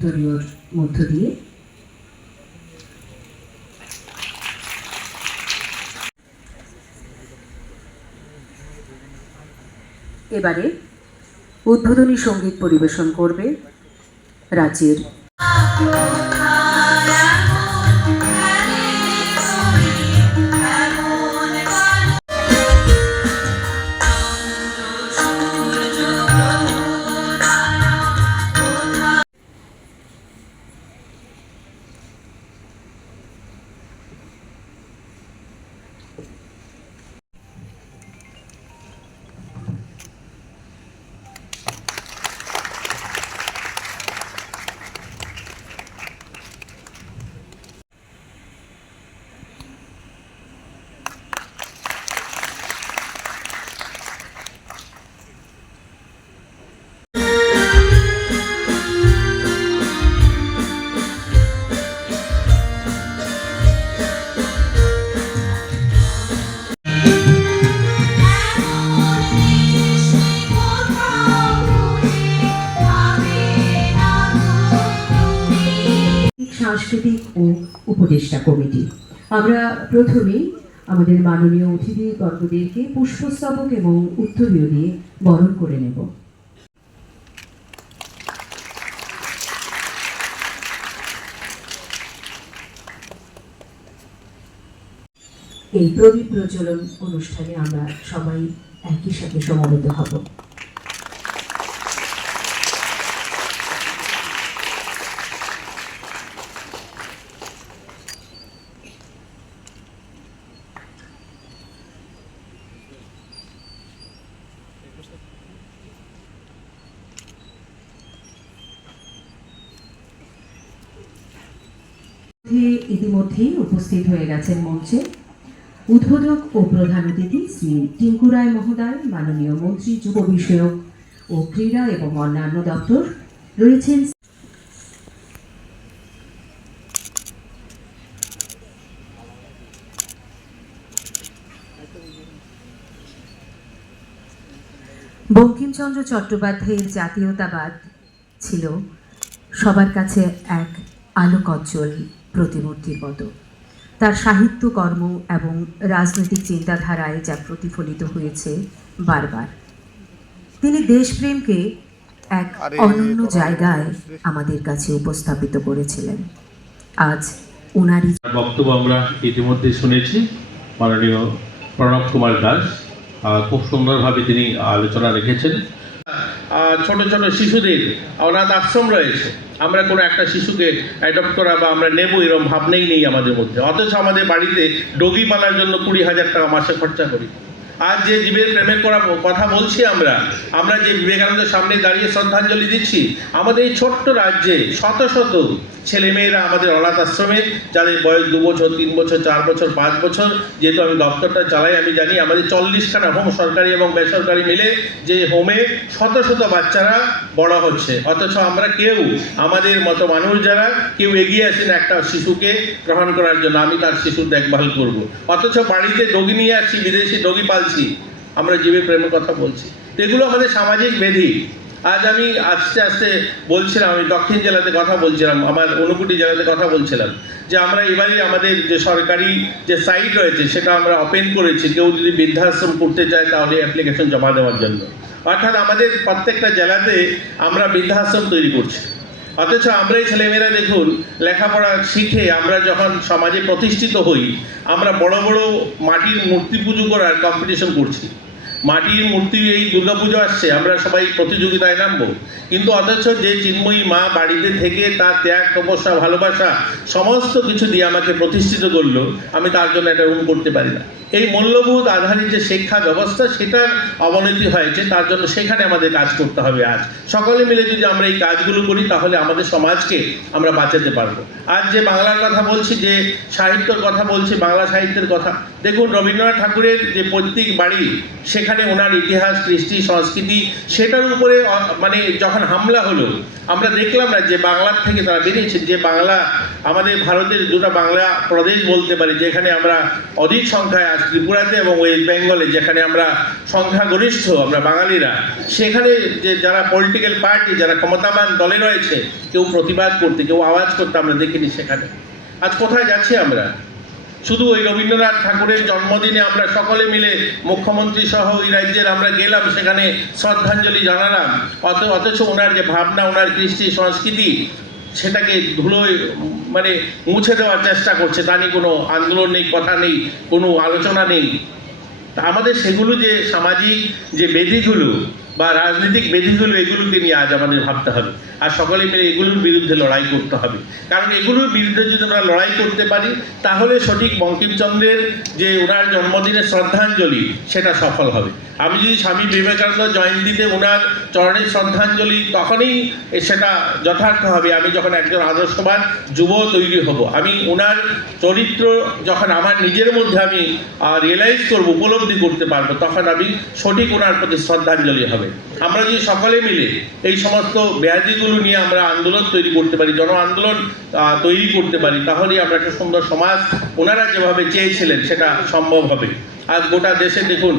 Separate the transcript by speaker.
Speaker 1: উত্তরীয়র মধ্য দিয়ে। এবারে উদ্বোধনী সংগীত পরিবেশন করবে রাজ্যের সাংস্কৃতিক ও উপদেষ্টা কমিটি। আমরা প্রথমেই আমাদের মাননীয় অতিথি বর্গদেরকে পুষ্পস্তবক এবং উত্তরীয় দিয়ে বরণ করে নেব। এই প্রদীপ প্রচলন অনুষ্ঠানে আমরা সবাই একই সাথে সমবেত হব মধ্যে ইতিমধ্যেই উপস্থিত হয়ে গেছেন মঞ্চে উদ্বোধক ও প্রধান অতিথি শ্রী টিঙ্কু রায় মহোদয়, মাননীয় মন্ত্রী, যুব বিষয়ক ও ক্রীড়া এবং অন্যান্য দপ্তর রয়েছেন। বঙ্কিমচন্দ্র চট্টোপাধ্যায়ের জাতীয়তাবাদ ছিল সবার কাছে এক আলোকজ্জ্বল প্রতিমূর্তির মতো তার সাহিত্যকর্ম এবং রাজনৈতিক চিন্তাধারায় যা প্রতিফলিত হয়েছে বারবার। তিনি দেশপ্রেমকে এক অনন্য জায়গায় আমাদের কাছে উপস্থাপিত করেছিলেন। আজ ওনারই
Speaker 2: বক্তব্য আমরা ইতিমধ্যে শুনেছি। মাননীয় প্রণব কুমার দাস। আহ, খুব সুন্দরভাবে তিনি আলোচনা রেখেছেন। ছোট ছোট শিশুদের অনাথ আশ্রম রয়েছে। আমরা কোনো একটা শিশুকে অ্যাডপ্ট করা বা আমরা নেব এরকম ভাবনাই নেই আমাদের মধ্যে। অথচ আমাদের বাড়িতে ডগি পালার জন্য কুড়ি হাজার টাকা মাসে খরচা করি। আজ যে জীবের প্রেমের করা কথা বলছি আমরা আমরা যে বিবেকানন্দের সামনে দাঁড়িয়ে শ্রদ্ধাঞ্জলি দিচ্ছি, আমাদের এই ছোট্ট রাজ্যে শত শত ছেলেমেয়েরা আমাদের অনাথ আশ্রমে, যাদের বয়স দু বছর, তিন বছর, চার বছর, পাঁচ বছর, যেহেতু আমি দপ্তরটা চালাই, আমি জানি আমাদের চল্লিশখানা হোম, সরকারি এবং বেসরকারি মিলে যে হোমে শত শত বাচ্চারা বড় হচ্ছে। অথচ আমরা কেউ, আমাদের মতো মানুষ যারা, কেউ এগিয়ে আসেন একটা শিশুকে গ্রহণ করার জন্য, আমি তার শিশুর দেখভাল করব। অথচ বাড়িতে ডগি নিয়ে আসছি, বিদেশি ডগি পালছি আমরা জীবের প্রেমের কথা বলছি। এগুলো আমাদের সামাজিক ব্যাধি আজ আমি আস্তে আস্তে বলছিলাম, আমি দক্ষিণ জেলাতে কথা বলছিলাম, আমার অনুকুটি জেলাতে কথা বলছিলাম, যে আমরা এবারই আমাদের যে সরকারি যে সাইট রয়েছে, সেটা আমরা ওপেন করেছি। কেউ যদি বৃদ্ধাশ্রম করতে চায়, তাহলে অ্যাপ্লিকেশন জমা দেওয়ার জন্য। অর্থাৎ আমাদের প্রত্যেকটা জেলাতে আমরা বৃদ্ধাশ্রম তৈরি করছি। অথচ আমরা এই ছেলেমেয়েরা দেখুন, লেখাপড়া শিখে আমরা যখন সমাজে প্রতিষ্ঠিত হই, আমরা বড় বড় মাটির মূর্তি পুজো করার কম্পিটিশন করছি। মাটির মূর্তি, এই দুর্গাপুজো আসছে, আমরা সবাই প্রতিযোগিতায় নামবো। কিন্তু অথচ যে চিন্ময়ী মা বাড়িতে থেকে তার ত্যাগ, তপস্যা, ভালোবাসা, সমস্ত কিছু দিয়ে আমাকে প্রতিষ্ঠিত করল, আমি তার জন্য একটা রুম করতে পারি না। এই মূল্যবোধ আধারিত যে শিক্ষা ব্যবস্থা, সেটার অবনতি হয়েছে, তার জন্য সেখানে আমাদের কাজ করতে হবে আজ। সকলে মিলে যদি আমরা এই কাজগুলো করি, তাহলে আমাদের সমাজকে আমরা বাঁচাতে পারব। আজ যে বাংলার কথা বলছি, যে সাহিত্যর কথা বলছি, বাংলা সাহিত্যের কথা, দেখুন রবীন্দ্রনাথ ঠাকুরের যে পৈতৃক বাড়ি, সেখানে ওনার ইতিহাস, কৃষ্টি, সংস্কৃতি, সেটার উপরে মানে যখন হামলা হলো, আমরা দেখলাম না যে বাংলার থেকে তারা বেরিয়েছে, যে বাংলা, আমাদের ভারতের দুটো বাংলা প্রদেশ বলতে পারি, যেখানে আমরা অধিক সংখ্যায় ত্রিপুরাতে এবং ওয়েস্ট বেঙ্গলে, যেখানে আমরা সংখ্যাগরিষ্ঠ, আমরা বাঙালিরা, সেখানে যে যারা পলিটিক্যাল পার্টি যারা ক্ষমতাবান দলে রয়েছে, কেউ প্রতিবাদ করতে, কেউ আওয়াজ করতে আমরা দেখিনি সেখানে। আজ কোথায় যাচ্ছি আমরা? শুধু ওই রবীন্দ্রনাথ ঠাকুরের জন্মদিনে আমরা সকলে মিলে মুখ্যমন্ত্রী সহ ওই রাজ্যের আমরা গেলাম, সেখানে শ্রদ্ধাঞ্জলি জানালাম। অথচ ওনার যে ভাবনা, ওনার কৃষ্টি, সংস্কৃতি সেটাকে ধুলোয় মানে মুছে দেওয়ার চেষ্টা করছে। তা নিয়ে কোনো আন্দোলন নেই, কথা নেই, কোনো আলোচনা নেই। আমাদের সেগুলো যে সামাজিক যে বেদিগুলো বা রাজনৈতিক বেদিগুলো, এগুলোকে নিয়ে আজ আমাদের ভাবতে হবে। আর সকলে মিলে এগুলোর বিরুদ্ধে লড়াই করতে হবে। কারণ এগুলোর বিরুদ্ধে যদি আমরা লড়াই করতে পারি, তাহলে সঠিক বঙ্কিমচন্দ্রের যে ওনার জন্মদিনের শ্রদ্ধাঞ্জলি, সেটা সফল হবে। আমি যদি স্বামী বিবেকানন্দ জয়ন্তীতে ওনার চরণের শ্রদ্ধাঞ্জলি, তখনই সেটা যথার্থ হবে। আমি যখন একজন আদর্শবান যুব তৈরি হব, আমি ওনার চরিত্র যখন আমার নিজের মধ্যে আমি রিয়েলাইজ করব, উপলব্ধি করতে পারব, তখন আমি সঠিক ওনার প্রতি শ্রদ্ধাঞ্জলি হবে। আমরা যদি সকলে মিলে এই সমস্ত ব্যাধিগুলো নিয়ে আমরা আন্দোলন তৈরি করতে পারি, জন আন্দোলন তৈরি করতে পারি তাহলে আমরা একটা সুন্দর সমাজ, ওনারা যেভাবে চেয়েছিলেন সেটা সম্ভব হবে। আজ গোটা দেশে দেখুন